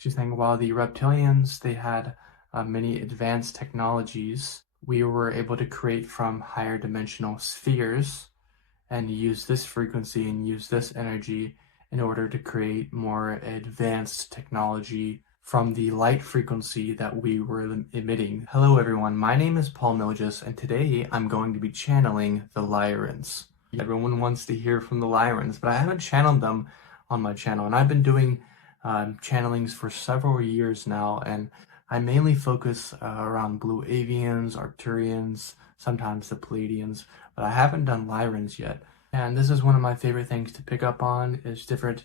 She's saying while the Reptilians, they had many advanced technologies, we were able to create from higher dimensional spheres and use this frequency and use this energy in order to create more advanced technology from the light frequency that we were emitting. Hello everyone, my name is Paul Miljus, and today I'm going to be channeling the Lyrans. Everyone wants to hear from the Lyrans, but I haven't channeled them on my channel, and I've been doing channelings for several years now, and I mainly focus around blue avians, Arcturians, sometimes the Palladians, but I haven't done Lyrans yet. And this is one of my favorite things to pick up on, is different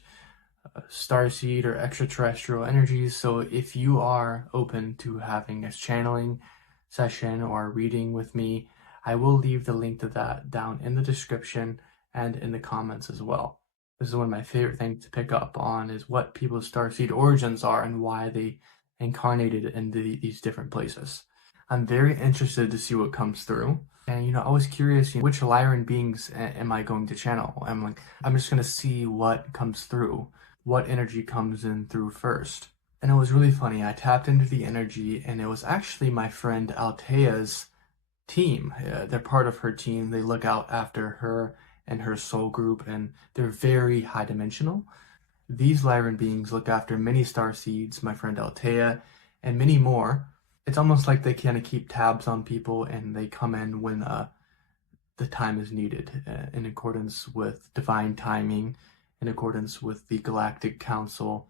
Starseed or extraterrestrial energies. So if you are open to having a channeling session or reading with me, I will leave the link to that down in the description and in the comments as well. This is one of my favorite things to pick up on, is what people's Starseed origins are and why they incarnated in these different places. I'm very interested to see what comes through. And, I was curious, which Lyran beings am I going to channel? I'm just going to see what comes through, what energy comes in through first. And it was really funny. I tapped into the energy, and it was actually my friend Althea's team. They're part of her team. They look out after her and her soul group, and they're very high dimensional. These Lyran beings look after many starseeds, my friend Althea, and many more. It's almost like they kind of keep tabs on people, and they come in when the time is needed, in accordance with divine timing, in accordance with the Galactic Council.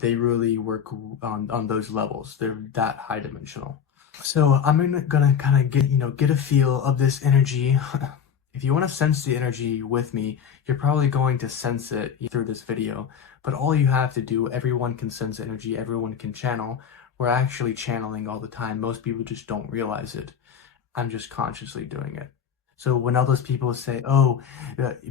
They really work on those levels. They're that high dimensional. So I'm gonna kind of get a feel of this energy. If you want to sense the energy with me, you're probably going to sense it through this video. But all you have to do, everyone can sense energy, everyone can channel. We're actually channeling all the time. Most people just don't realize it. I'm just consciously doing it. So when all those people say, oh,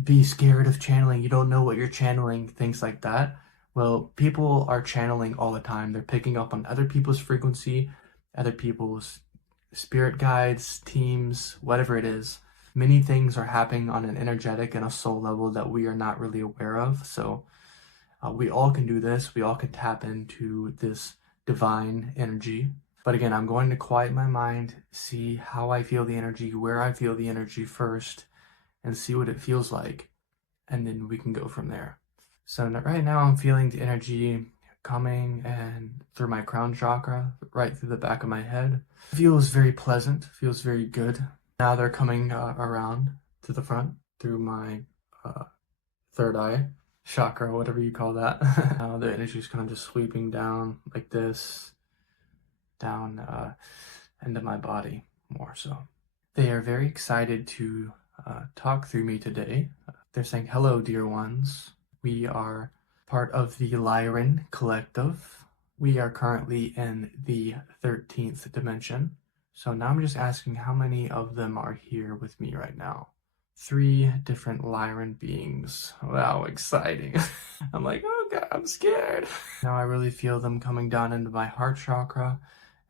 be scared of channeling, you don't know what you're channeling, things like that. Well, people are channeling all the time. They're picking up on other people's frequency, other people's spirit guides, teams, whatever it is. Many things are happening on an energetic and a soul level that we are not really aware of. So we all can do this. We all can tap into this divine energy. But again, I'm going to quiet my mind, see how I feel the energy, where I feel the energy first, and see what it feels like. And then we can go from there. So right now I'm feeling the energy coming and through my crown chakra, right through the back of my head. It feels very pleasant, feels very good. Now they're coming around to the front through my third eye chakra, whatever you call that. Now the energy is kind of just sweeping down like this, down into my body more so. They are very excited to talk through me today. They're saying, hello, dear ones. We are part of the Lyran collective. We are currently in the 13th dimension. So now I'm just asking how many of them are here with me right now. 3 different Lyran beings. Wow, exciting. I'm like, oh god, I'm scared. Now I really feel them coming down into my heart chakra.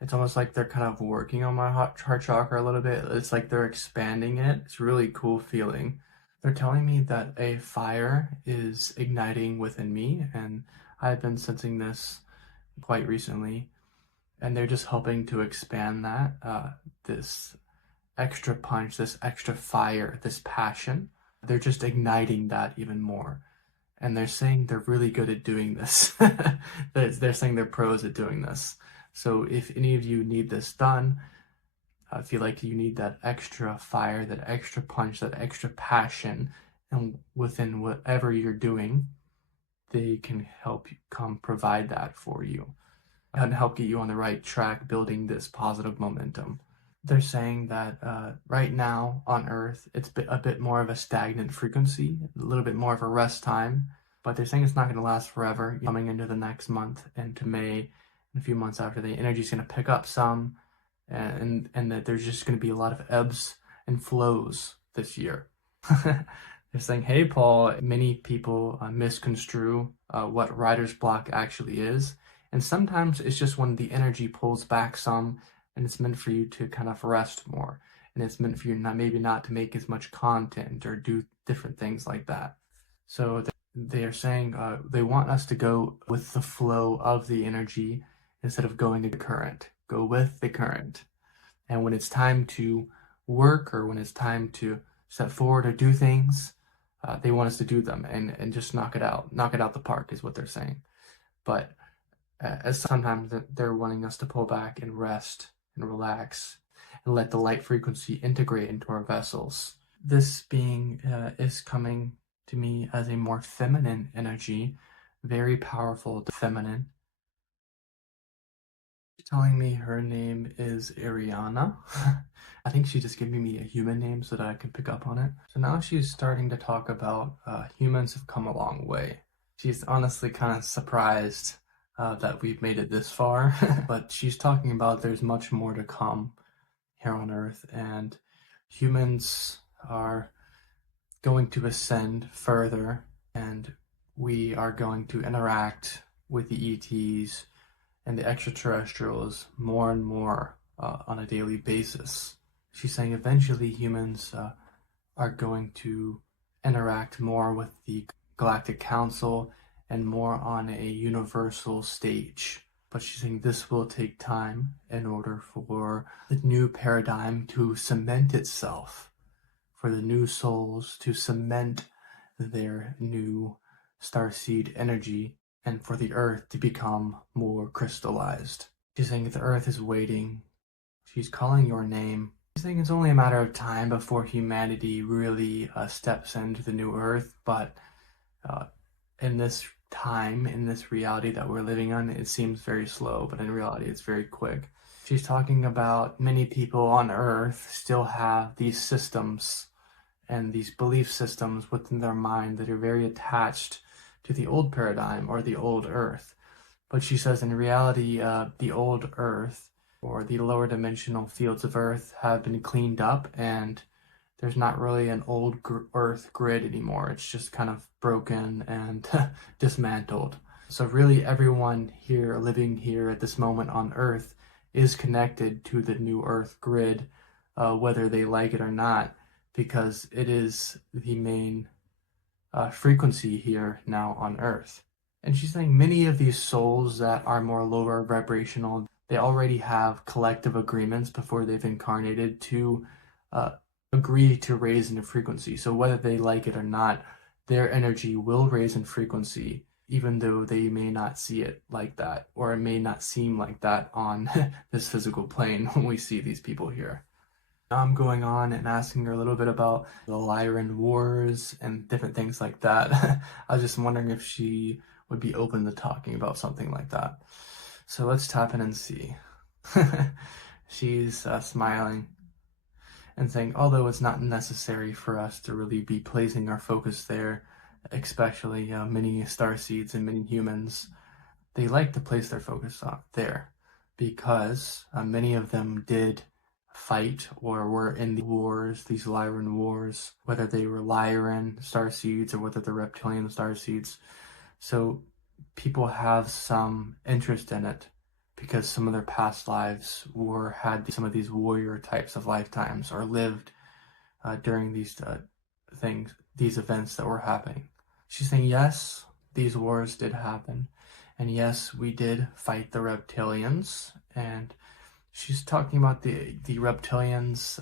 It's almost like they're kind of working on my heart chakra a little bit. It's like they're expanding it. It's a really cool feeling. They're telling me that a fire is igniting within me, and I've been sensing this quite recently. And they're just helping to expand that, this extra punch, this extra fire, this passion. They're just igniting that even more. And they're saying they're really good at doing this. They're saying they're pros at doing this. So if any of you need this done, I feel like you need that extra fire, that extra punch, that extra passion, and within whatever you're doing, they can help you provide that for you and help get you on the right track, building this positive momentum. They're saying that right now on Earth, it's a bit more of a stagnant frequency, a little bit more of a rest time, but they're saying it's not going to last forever. Coming into the next month, into May, and a few months after, the energy is going to pick up some, and that there's just going to be a lot of ebbs and flows this year. They're saying, hey, Paul, many people misconstrue what writer's block actually is. And sometimes it's just when the energy pulls back some, and it's meant for you to kind of rest more. And it's meant for you maybe not to make as much content or do different things like that. So they are saying they want us to go with the flow of the energy instead of going with the current. Go with the current. And when it's time to work or when it's time to step forward or do things, they want us to do them and just knock it out the park is what they're saying. But as sometimes they're wanting us to pull back and rest and relax and let the light frequency integrate into our vessels. This being is coming to me as a more feminine energy, very powerful, feminine. She's telling me her name is Ariana. I think she just gave me a human name so that I can pick up on it. So now she's starting to talk about humans have come a long way. She's honestly kind of surprised that we've made it this far, but she's talking about there's much more to come here on Earth, and humans are going to ascend further, and we are going to interact with the ETs and the extraterrestrials more and more on a daily basis. She's saying eventually humans are going to interact more with the Galactic Council and more on a universal stage. But she's saying this will take time in order for the new paradigm to cement itself, for the new souls to cement their new starseed energy, and for the Earth to become more crystallized. She's saying the Earth is waiting. She's calling your name. She's saying it's only a matter of time before humanity really steps into the new Earth, but in this time, in this reality that we're living on, it seems very slow, but in reality it's very quick. She's talking about many people on Earth still have these systems and these belief systems within their mind that are very attached to the old paradigm or the old Earth. But she says in reality, the old Earth or the lower dimensional fields of Earth have been cleaned up, and there's not really an old Earth grid anymore. It's just kind of broken and dismantled. So really everyone here living here at this moment on Earth is connected to the new Earth grid, whether they like it or not, because it is the main frequency here now on Earth. And she's saying many of these souls that are more lower vibrational, they already have collective agreements before they've incarnated to agree to raise in frequency. So whether they like it or not, their energy will raise in frequency, even though they may not see it like that, or it may not seem like that on this physical plane when we see these people here. Now I'm going on and asking her a little bit about the Lyran Wars and different things like that. I was just wondering if she would be open to talking about something like that. So let's tap in and see. She's smiling and saying, although it's not necessary for us to really be placing our focus there, especially many starseeds and many humans, they like to place their focus there because many of them did fight or were in the wars, these Lyran wars, whether they were Lyran starseeds or whether they're Reptilian starseeds. So people have some interest in it because some of their past lives had some of these warrior types of lifetimes or lived during these these events that were happening. She's saying, yes, these wars did happen, and yes, we did fight the Reptilians, and she's talking about the Reptilians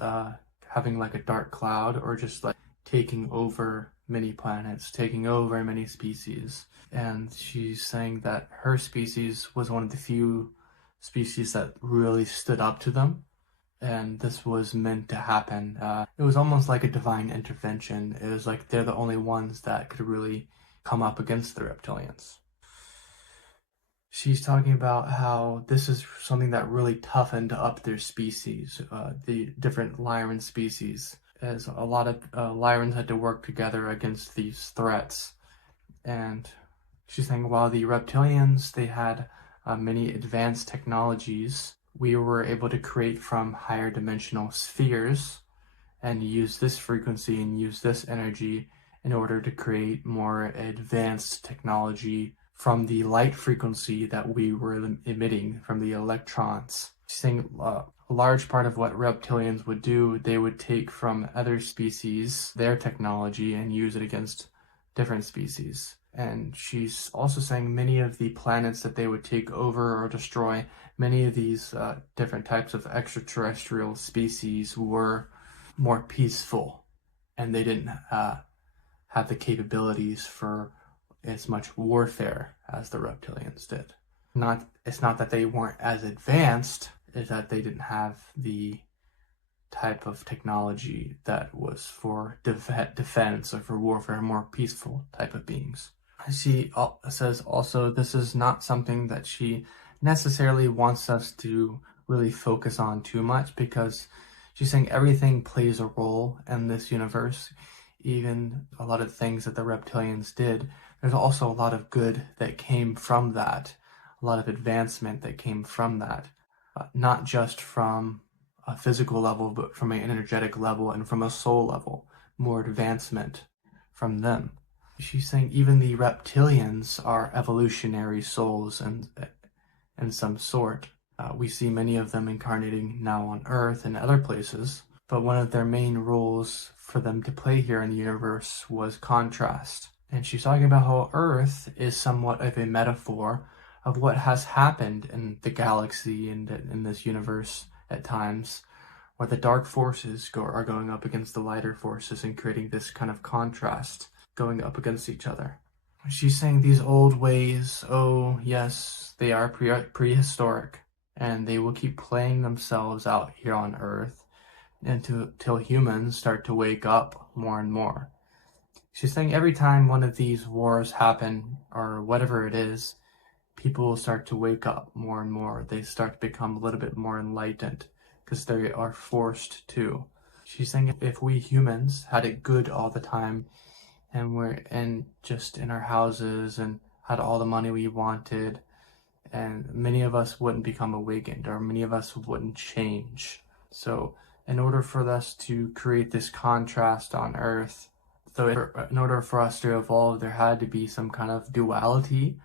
having like a dark cloud or just like taking over many planets, taking over many species. And she's saying that her species was one of the few species that really stood up to them, and this was meant to happen. It was almost like a divine intervention. It was like they're the only ones that could really come up against the Reptilians. She's talking about how this is something that really toughened up their species, the different Lyran species, as a lot of Lyrans had to work together against these threats. And she's saying while the Reptilians, they had many advanced technologies, we were able to create from higher dimensional spheres and use this frequency and use this energy in order to create more advanced technology from the light frequency that we were emitting from the electrons. She's saying a large part of what Reptilians would do, they would take from other species, their technology, and use it against different species. And she's also saying many of the planets that they would take over or destroy, many of these different types of extraterrestrial species were more peaceful, and they didn't have the capabilities for as much warfare as the reptilians did. It's not that they weren't as advanced, it's that they didn't have the type of technology that was for defense or for warfare, more peaceful type of beings. She says also this is not something that she necessarily wants us to really focus on too much, because she's saying everything plays a role in this universe. Even a lot of things that the reptilians did, there's also a lot of good that came from that, a lot of advancement that came from that, not just from a physical level, but from an energetic level and from a soul level, more advancement from them. She's saying even the reptilians are evolutionary souls and in some sort. We see many of them incarnating now on Earth and other places, but one of their main roles for them to play here in the universe was contrast. And she's talking about how Earth is somewhat of a metaphor of what has happened in the galaxy and in this universe at times, where the dark forces are going up against the lighter forces and creating this kind of contrast, going up against each other. She's saying these old ways, oh yes, they are prehistoric, and they will keep playing themselves out here on Earth until humans start to wake up more and more. She's saying every time one of these wars happen, or whatever it is, people will start to wake up more and more. They start to become a little bit more enlightened, because they are forced to. She's saying if we humans had it good all the time, and we're just in our houses and had all the money we wanted, and many of us wouldn't become awakened, or many of us wouldn't change. So in order for us to create this contrast on Earth, in order for us to evolve, there had to be some kind of duality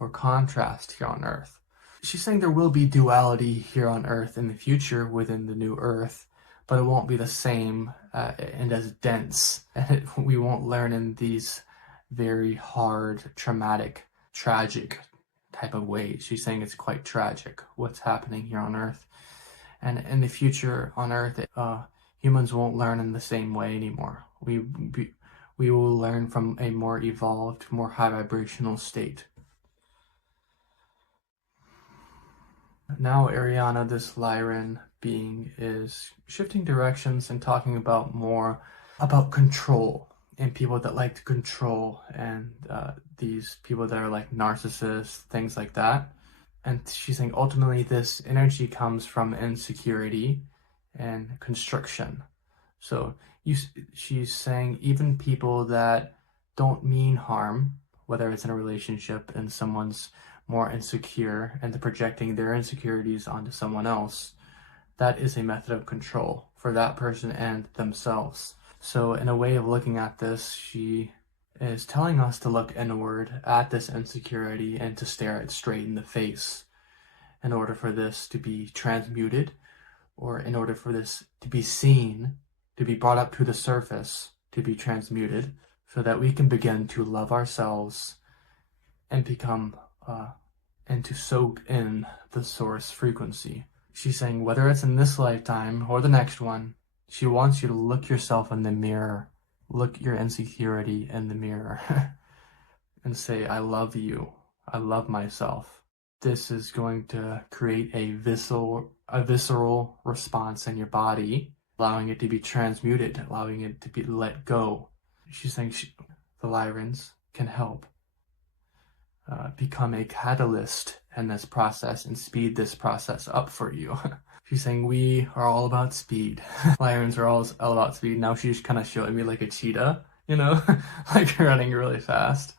or contrast here on Earth. She's saying there will be duality here on Earth in the future within the new Earth, but it won't be the same and as dense. And we won't learn in these very hard, traumatic, tragic type of ways. She's saying it's quite tragic what's happening here on Earth. And in the future on Earth, humans won't learn in the same way anymore. We will learn from a more evolved, more high vibrational state. Now Ariana, this Lyran being, is shifting directions and talking about more about control and people that like to control, and these people that are like narcissists, things like that. And she's saying ultimately this energy comes from insecurity and constriction. So she's saying even people that don't mean harm, whether it's in a relationship and someone's more insecure and they're projecting their insecurities onto someone else, that is a method of control for that person and themselves. So in a way of looking at this, she is telling us to look inward at this insecurity and to stare it straight in the face in order for this to be transmuted, or in order for this to be seen, to be brought up to the surface, to be transmuted, so that we can begin to love ourselves and become and to soak in the source frequency. She's saying whether it's in this lifetime or the next one, she wants you to look yourself in the mirror, look your insecurity in the mirror and say, I love you, I love myself. This is going to create a visceral response in your body, allowing it to be transmuted, allowing it to be let go. She's saying the Lyrans can help become a catalyst in this process and speed this process up for you. She's saying we are all about speed. Lyrans are all about speed. Now she's kind of showing me like a cheetah, you know, like running really fast.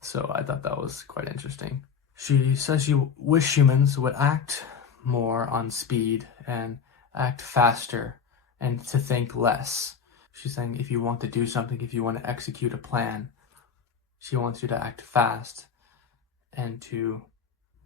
So I thought that was quite interesting. She says she wish humans would act more on speed and act faster and to think less. She's saying if you want to do something, if you want to execute a plan, she wants you to act fast and to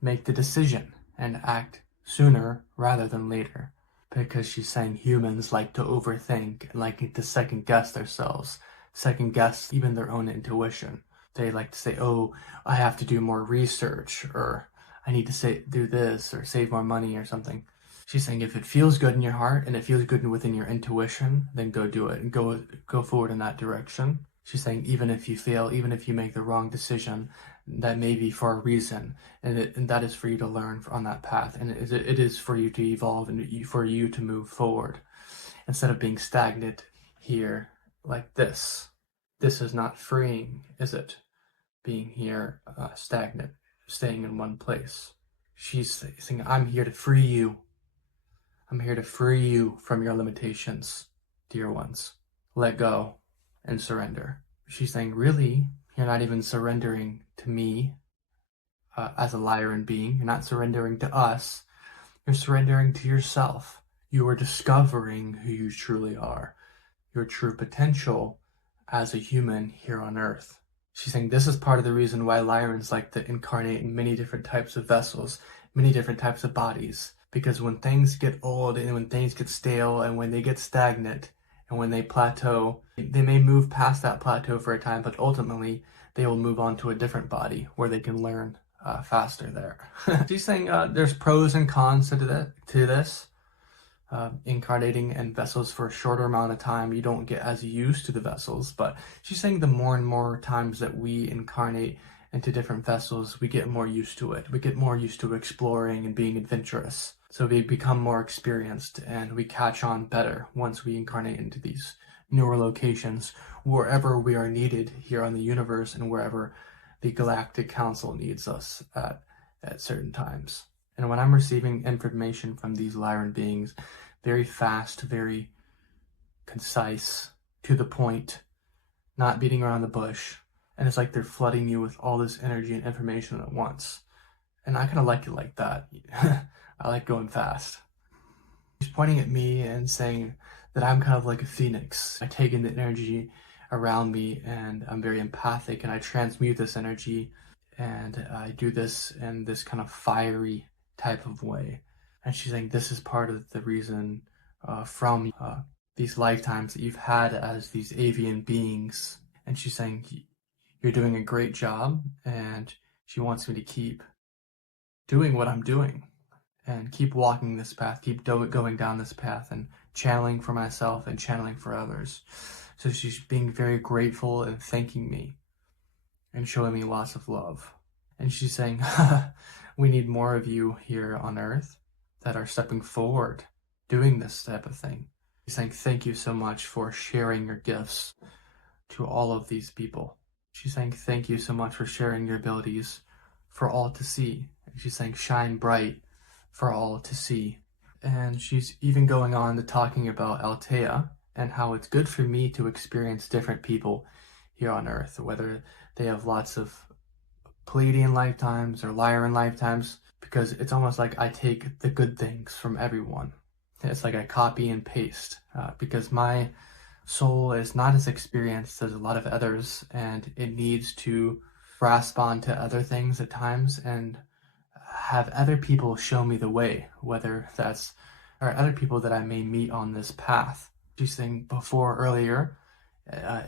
make the decision and act sooner rather than later. Because she's saying humans like to overthink and like to second guess themselves, second guess even their own intuition. They like to say, oh, I have to do more research, or I need to do this, or save more money or something. She's saying if it feels good in your heart and it feels good within your intuition, then go do it and go forward in that direction. She's saying even if you fail, even if you make the wrong decision, that may be for a reason, and that is for you to learn on that path, and it is for you to evolve and for you to move forward instead of being stagnant here like this. This is not freeing, is it? Being here stagnant, staying in one place. She's saying, I'm here to free you. I'm here to free you from your limitations, dear ones. Let go and surrender. She's saying, really, you're not even surrendering to me as a Lyran being. You're not surrendering to us. You're surrendering to yourself. You are discovering who you truly are, your true potential as a human here on Earth. She's saying this is part of the reason why Lyrans like to incarnate in many different types of vessels, many different types of bodies. Because when things get old and when things get stale and when they get stagnant and when they plateau, they may move past that plateau for a time, but ultimately they will move on to a different body where they can learn faster there. She's saying there's pros and cons to this. Incarnating in vessels for a shorter amount of time, you don't get as used to the vessels, but she's saying the more and more times that we incarnate into different vessels, we get more used to it. We get more used to exploring and being adventurous. So we become more experienced and we catch on better once we incarnate into these newer locations, wherever we are needed here on the universe and wherever the Galactic Council needs us at certain times. And when I'm receiving information from these Lyran beings, very fast, very concise, to the point, not beating around the bush, and it's like they're flooding you with all this energy and information at once. And I kind of like it like that. I like going fast. She's pointing at me and saying that I'm kind of like a phoenix. I take in the energy around me and I'm very empathic and I transmute this energy and I do this in this kind of fiery type of way. And she's saying this is part of the reason from these lifetimes that you've had as these avian beings. And she's saying you're doing a great job and she wants me to keep doing what I'm doing and keep walking this path, keep going down this path and channeling for myself and channeling for others. So she's being very grateful and thanking me and showing me lots of love. And she's saying, we need more of you here on Earth that are stepping forward, doing this type of thing. She's saying, thank you so much for sharing your gifts to all of these people. She's saying, thank you so much for sharing your abilities for all to see. And she's saying, shine bright for all to see. And she's even going on to talking about Althea and how it's good for me to experience different people here on Earth, whether they have lots of Pleiadian lifetimes or Lyran lifetimes, because it's almost like I take the good things from everyone. It's like I copy and paste because my soul is not as experienced as a lot of others and it needs to grasp onto other things at times and have other people show me the way, whether that's or other people that I may meet on this path. She's saying before earlier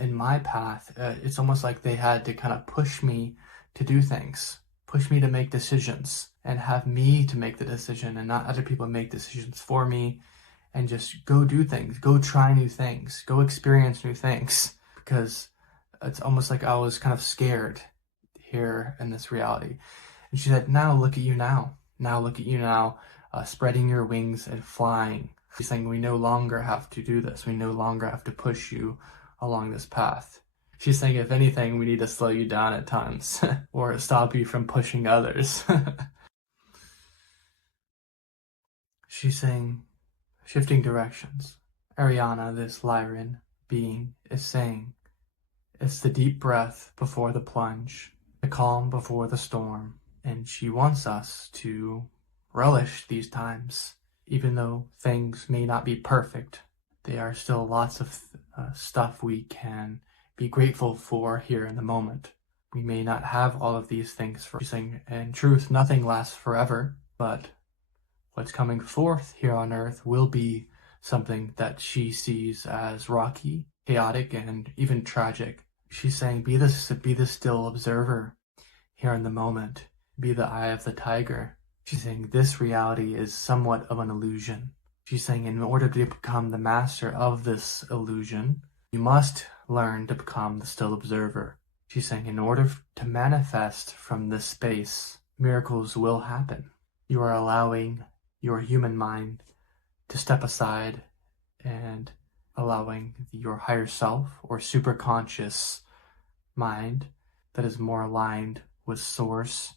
in my path, it's almost like they had to kind of push me to do things, push me to make decisions and have me to make the decision and not other people make decisions for me and just go do things, go try new things, go experience new things, because it's almost like I was kind of scared here in this reality. And she said, now look at you now. Now look at you now, spreading your wings and flying. She's saying we no longer have to do this. We no longer have to push you along this path. She's saying, if anything, we need to slow you down at times or stop you from pushing others. She's saying, shifting directions. Ariana, this Lyran being, is saying, it's the deep breath before the plunge, the calm before the storm. And she wants us to relish these times, even though things may not be perfect. There are still lots of stuff we can be grateful for here in the moment. We may not have all of these things for using. In truth, nothing lasts forever, but what's coming forth here on Earth will be something that she sees as rocky, chaotic, and even tragic. She's saying, be the still observer here in the moment. Be the eye of the tiger. She's saying this reality is somewhat of an illusion. She's saying in order to become the master of this illusion, you must learn to become the still observer. She's saying in order to manifest from this space, miracles will happen. You are allowing your human mind to step aside and allowing your higher self or superconscious mind that is more aligned with source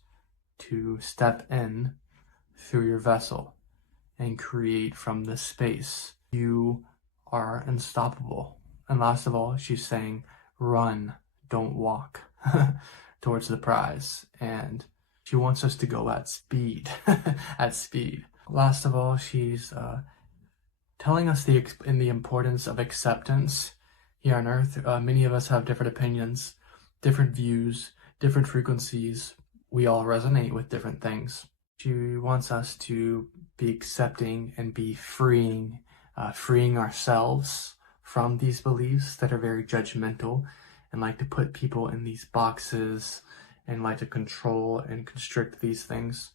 to step in through your vessel and create from this space. You are unstoppable. And last of all, she's saying, run, don't walk towards the prize. And she wants us to go at speed, at speed. Last of all, she's telling us the importance of acceptance here on Earth. Many of us have different opinions, different views, different frequencies. We all resonate with different things. She wants us to be accepting and be freeing ourselves from these beliefs that are very judgmental and like to put people in these boxes and like to control and constrict these things.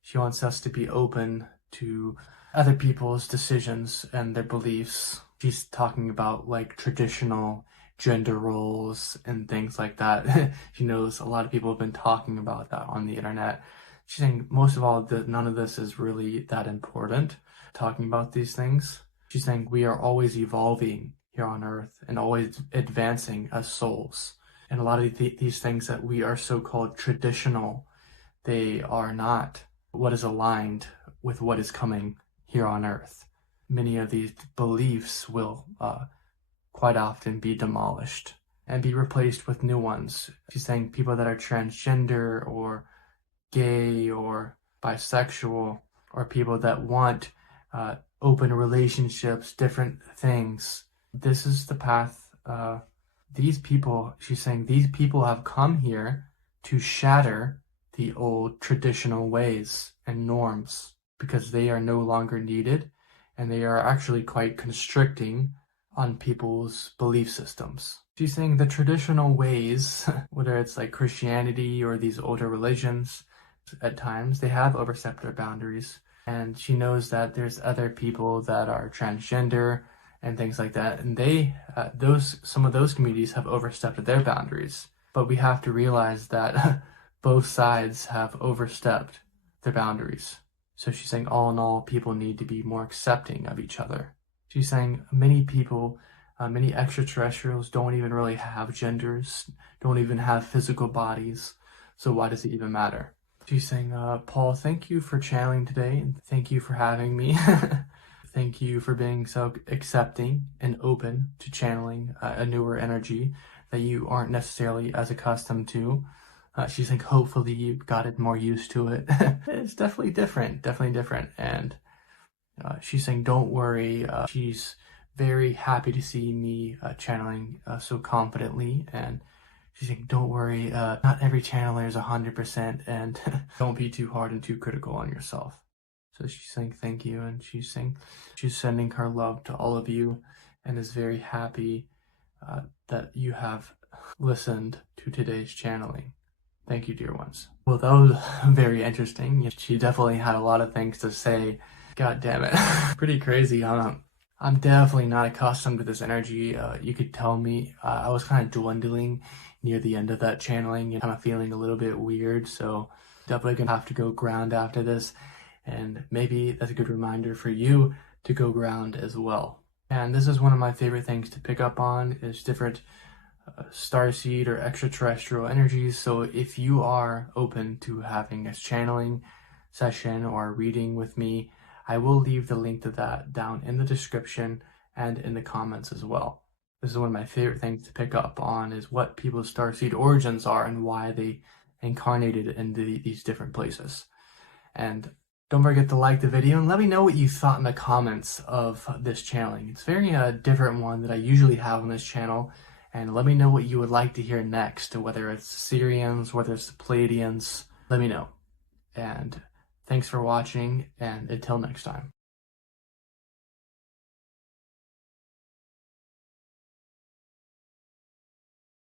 She wants us to be open to other people's decisions and their beliefs. She's talking about like traditional gender roles and things like that. She knows a lot of people have been talking about that on the internet. She's saying most of all that none of this is really that important, talking about these things. She's saying we are always evolving here on Earth and always advancing as souls. And a lot of these things that we are so-called traditional, they are not what is aligned with what is coming here on Earth. Many of these beliefs will quite often be demolished and be replaced with new ones. She's saying people that are transgender or gay or bisexual or people that want open relationships, different things. This is the path. These people, she's saying, these people have come here to shatter the old traditional ways and norms because they are no longer needed and they are actually quite constricting on people's belief systems. She's saying the traditional ways, whether it's like Christianity or these older religions, at times they have overstepped their boundaries. And she knows that there's other people that are transgender and things like that, and they some of those communities have overstepped their boundaries. But we have to realize that both sides have overstepped their boundaries. So she's saying all in all, people need to be more accepting of each other. She's saying many people, many extraterrestrials don't even really have genders, don't even have physical bodies. So why does it even matter? She's saying, Paul, thank you for channeling today, and thank you for having me. Thank you for being so accepting and open to channeling a newer energy that you aren't necessarily as accustomed to. She's like, hopefully you've gotten more used to it. It's definitely different. And she's saying, don't worry. She's very happy to see me channeling so confidently. And she's saying, don't worry. Not every channeler is 100%, and don't be too hard and too critical on yourself. So she's saying thank you, and she's saying she's sending her love to all of you and is very happy that you have listened to today's channeling. Thank you, dear ones. Well, that was very interesting. She definitely had a lot of things to say. God damn it. Pretty crazy, huh? I'm definitely not accustomed to this energy. You could tell me I was kind of dwindling near the end of that channeling and kind of feeling a little bit weird. So definitely gonna have to go ground after this. And maybe that's a good reminder for you to go ground as well. And this is one of my favorite things to pick up on is different starseed or extraterrestrial energies. So if you are open to having a channeling session or a reading with me, I will leave the link to that down in the description and in the comments as well. This is one of my favorite things to pick up on is what people's starseed origins are and why they incarnated in these different places. And don't forget to like the video and let me know what you thought in the comments of this channeling. It's very different one that I usually have on this channel. And let me know what you would like to hear next, whether it's Sirians, whether it's the Pleiadians. Let me know. And thanks for watching, and until next time.